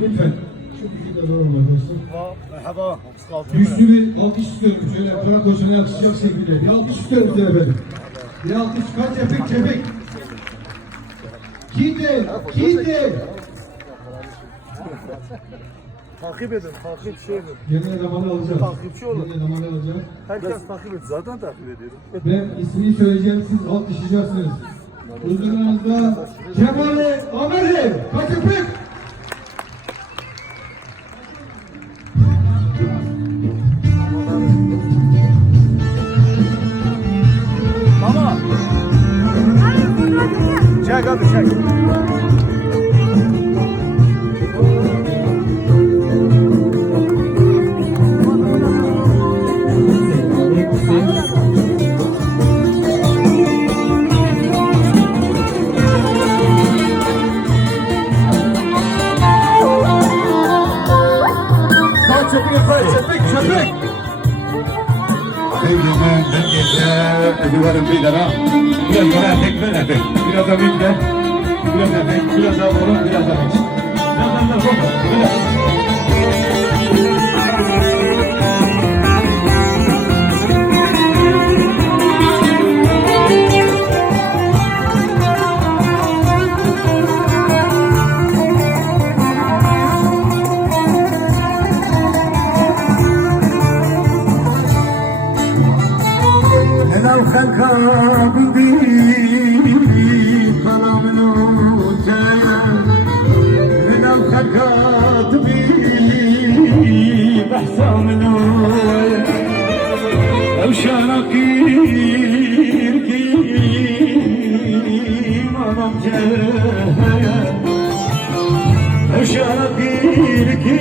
Lütfen. Çok küçük de doğru dostum. Merhaba. Güçlü bir alkış istiyorum. Şöyle para koşuna yakışacak şekilde. Bir alkış istiyorum size efendim. Bir alkış. Kaç yapık köpek. Kide. Takip edin, takip şey edin. Yeni elemanı alacağız. Takipçi olun. Yeni elemanı alacağız. Herkes takip edin. Zaten takip ediyorum. Ben ismini söyleyeceğim. Siz alkışlayacaksınız. Huzurunuzda Cemali Ameli. Kaç yapık. Baba. Çek abi çek. Çöpek. Sevdiğimden gece duvarım bir lira. Biraz bana tekme nerede? Biraz da miktar. Biraz da tek, biraz da borum, biraz da beş. Biraz da borum. خلقا بدي كلام نوتايا هنا خلقا تبي بحسام نويا او شراكير كي ما نمجايا او شراكير كي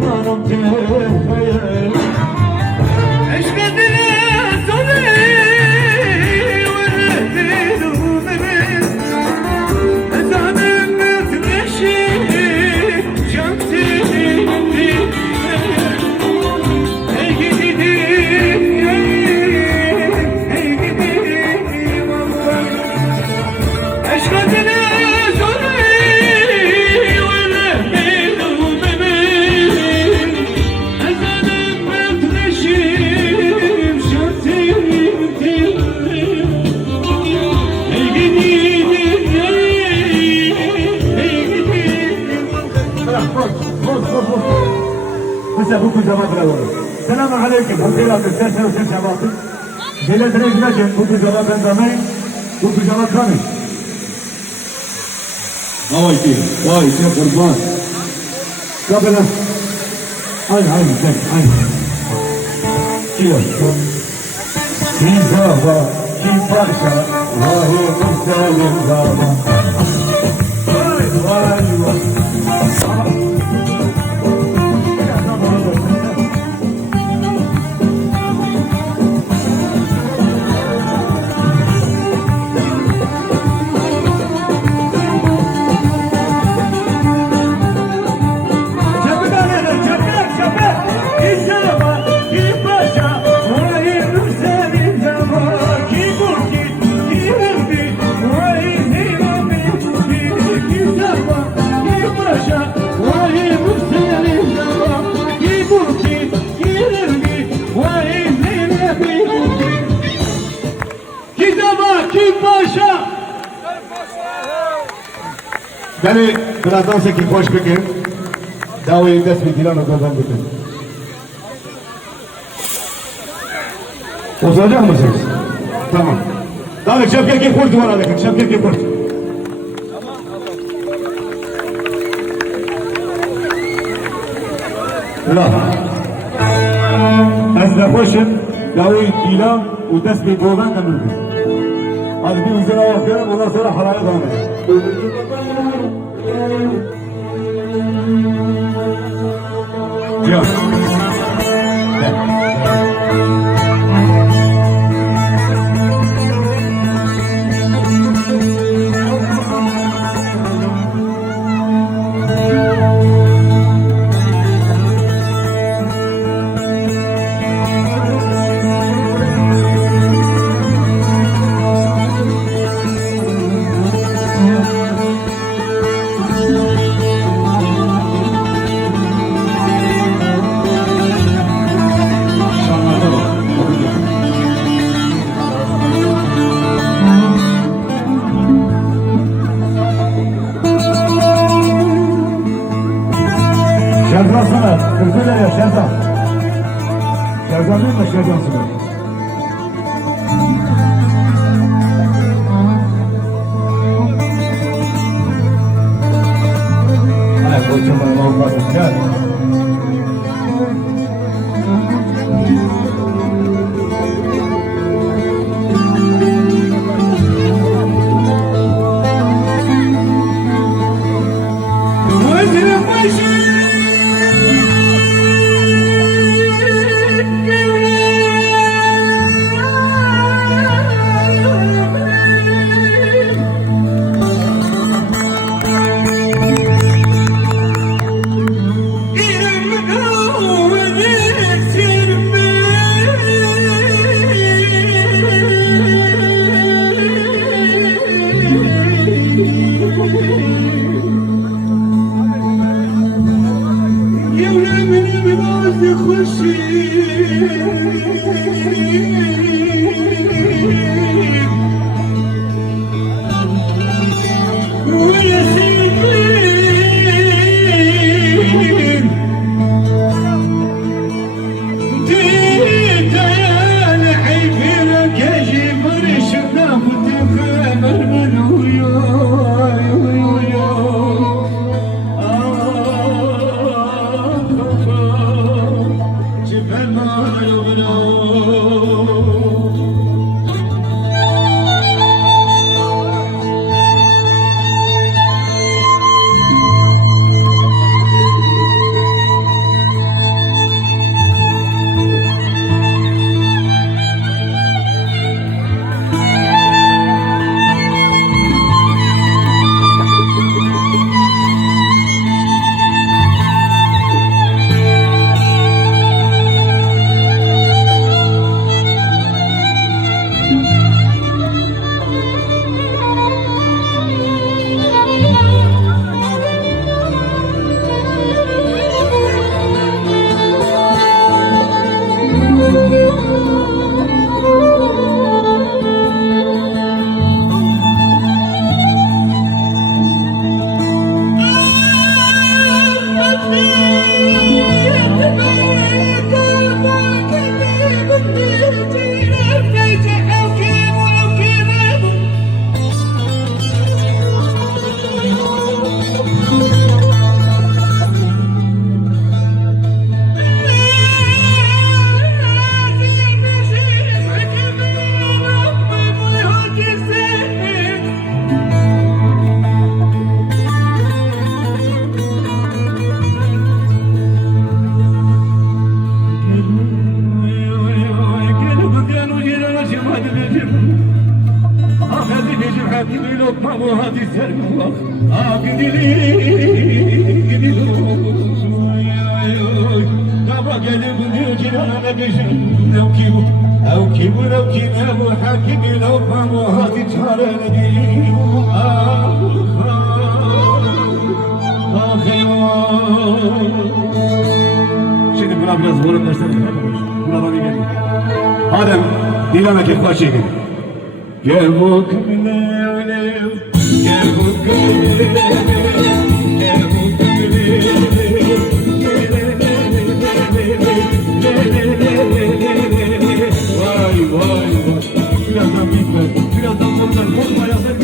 ما نمجايا beaucoup de Salam alaikum, on fait la fête, c'est Shabbat. J'ai les règles, beaucoup de Benjamin, beaucoup de Kami. Vay ki kurban. Kabela. Aynen. Kilo. Kim zava, kim parça, vahi muhtalim zava. Vay. Yani birazdan seki hoş bir davayı tespit ilan okuldan bütün. Oturacak mısınız? Tamam. Dağlık şapkaya ki kurt var alakın. Şapkaya ki kurt. La. Esna hoşum. Davayı ilan ve tespit boğdan da mümkün. Hadi bir uzun bakıyorum. Ondan sonra halaya devam edelim. Yok. Müsaade taşıyacaksınız. Ay kocaman avukatım gel. Şimdi buna biraz volüm versene. Buna bana gel. Adem, Dilan Akif başlayın. Gel bu kımlev, gel bu kımlev, gel bu vay vay vay. Birazdan bitme. Birazdan bunlar bozma yazar.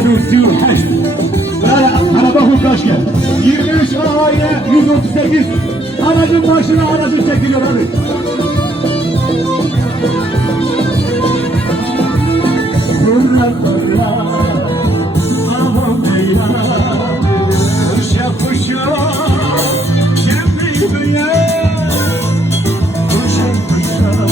708. Araba kaç gel. 23 aile 138. Aracın başına aracı çekiliyor abi. Fırla fırla, aman beyler, kuşa kuşa, cemri beyler, kuşa kuşa.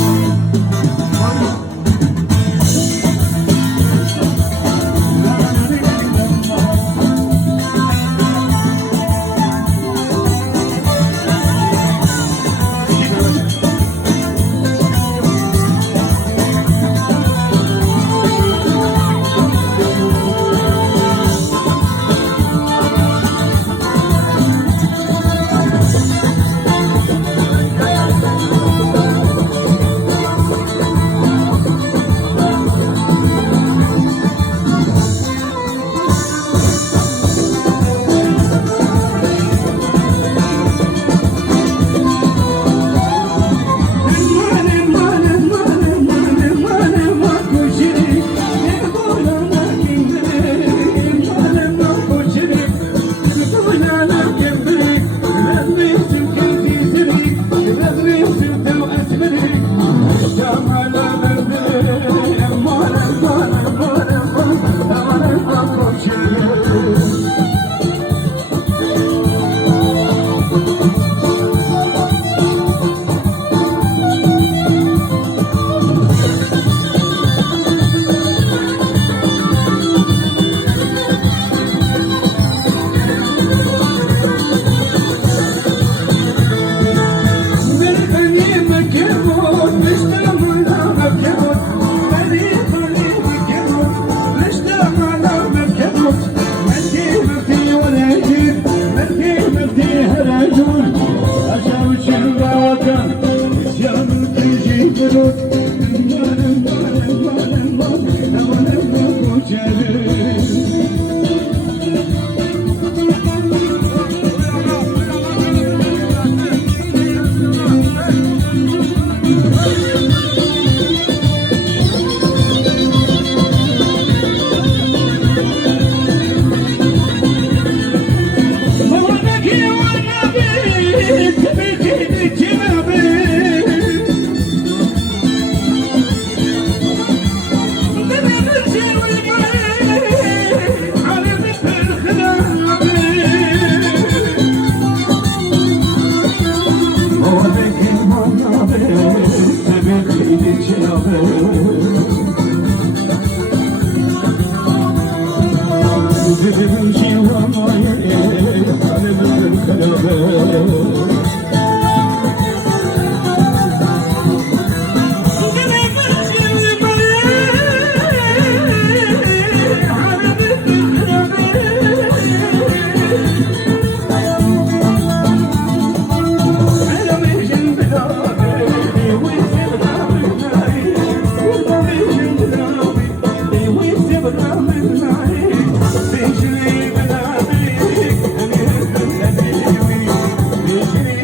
Thank you.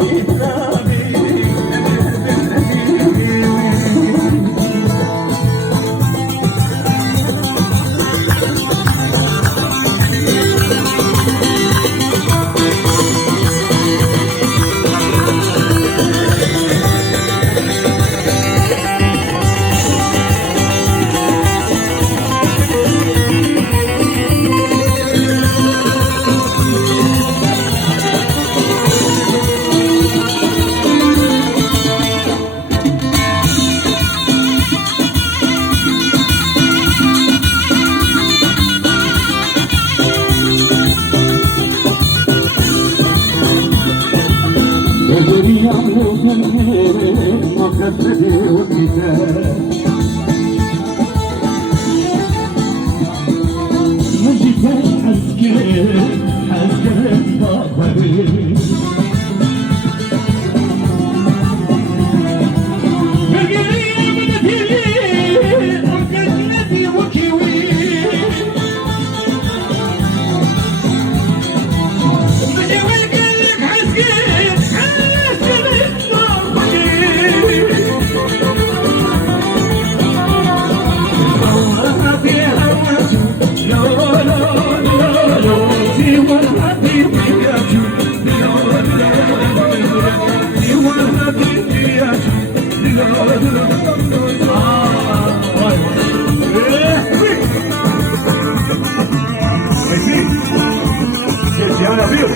yapıyor.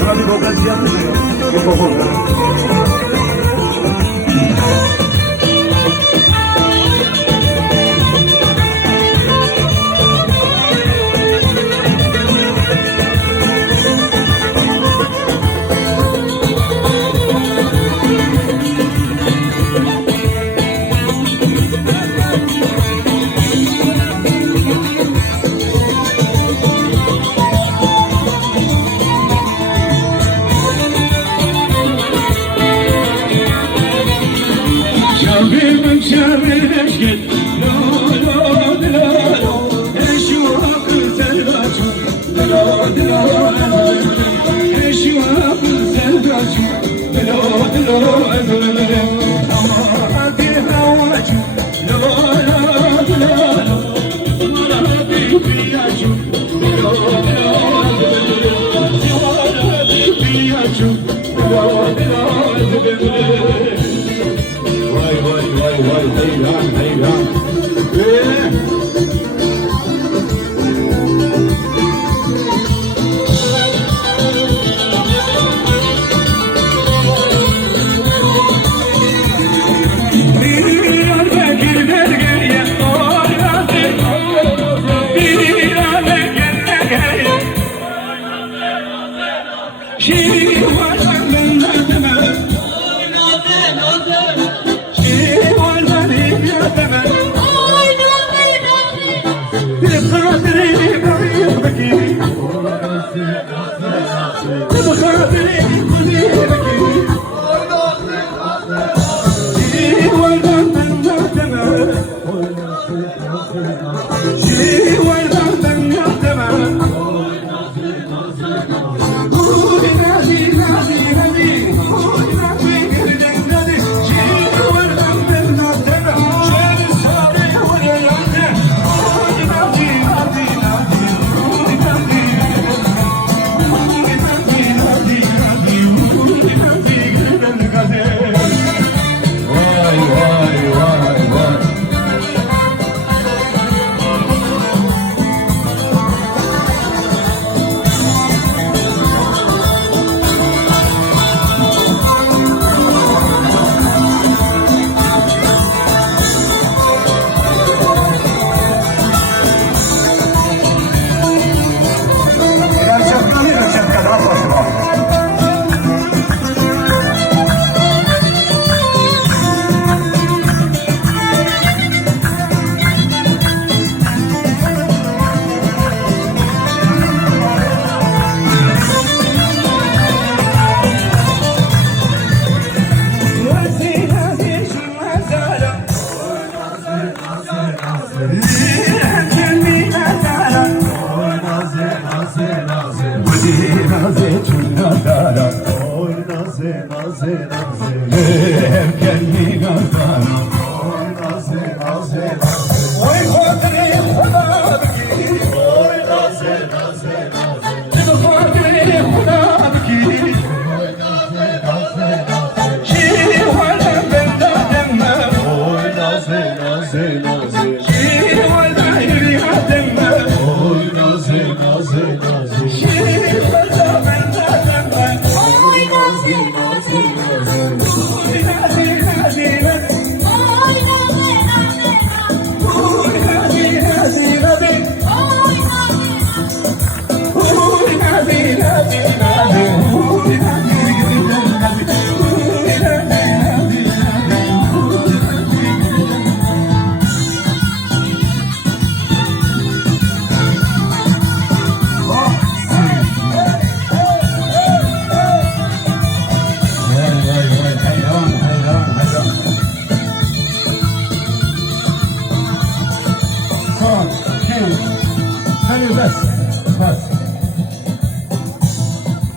Buna bir kokası yapmış ya. Bir kokon. Şabirim şabirim eşkin la la la la eşvak sevdacım la la la eşvak sevdacım la la la hadi havacım la la la hadi piyacım la la hadi piyacım la la Vay vay vay vay heyran heyran.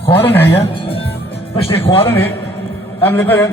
خوارن هيا باش تي خوارن هي ام لبرن